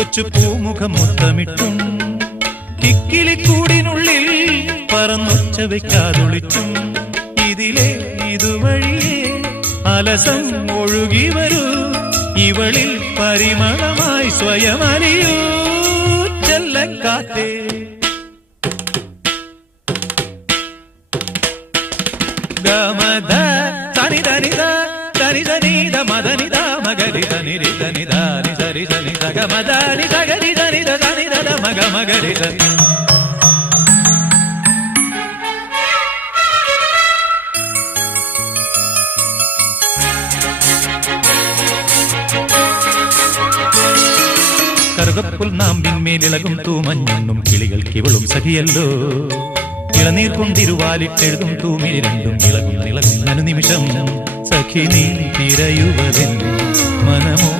കൊച്ചു പൂമുഖം മുത്തമിട്ടും കിക്കിളിക്കൂടിനുള്ളിൽ പറന്നൊച്ച വെക്കാതൊളിച്ചും ഇതിലെ ഇതുവഴിയേ അലസം ഒഴുകി വരൂ ഇവളിൽ പരിമളമായി സ്വയമറിയൂ ചെല്ലക്കാറ്റേ ഗമദ സനിധനിധ സനിധനിധ മദനിധ മഗരിധ നിരിധ നിധാനി സരിധ നിധ ഗമദാനി സഗരിധ നിധ സനിധ മഗ മഗരിധ. കറുകപ്പുൽ നാമ്പിന്മേലിളകും തൂമഞ്ഞും കിളികൾക്കിവളും സഖിയല്ലോ ഇളനീർ കൊണ്ടിരുവാലിട്ടെഴുതും തൂമിഴി രണ്ടും ഇളകും അനുനിമിഷം സഖി നീ തിരയുവതിൻ മനമോ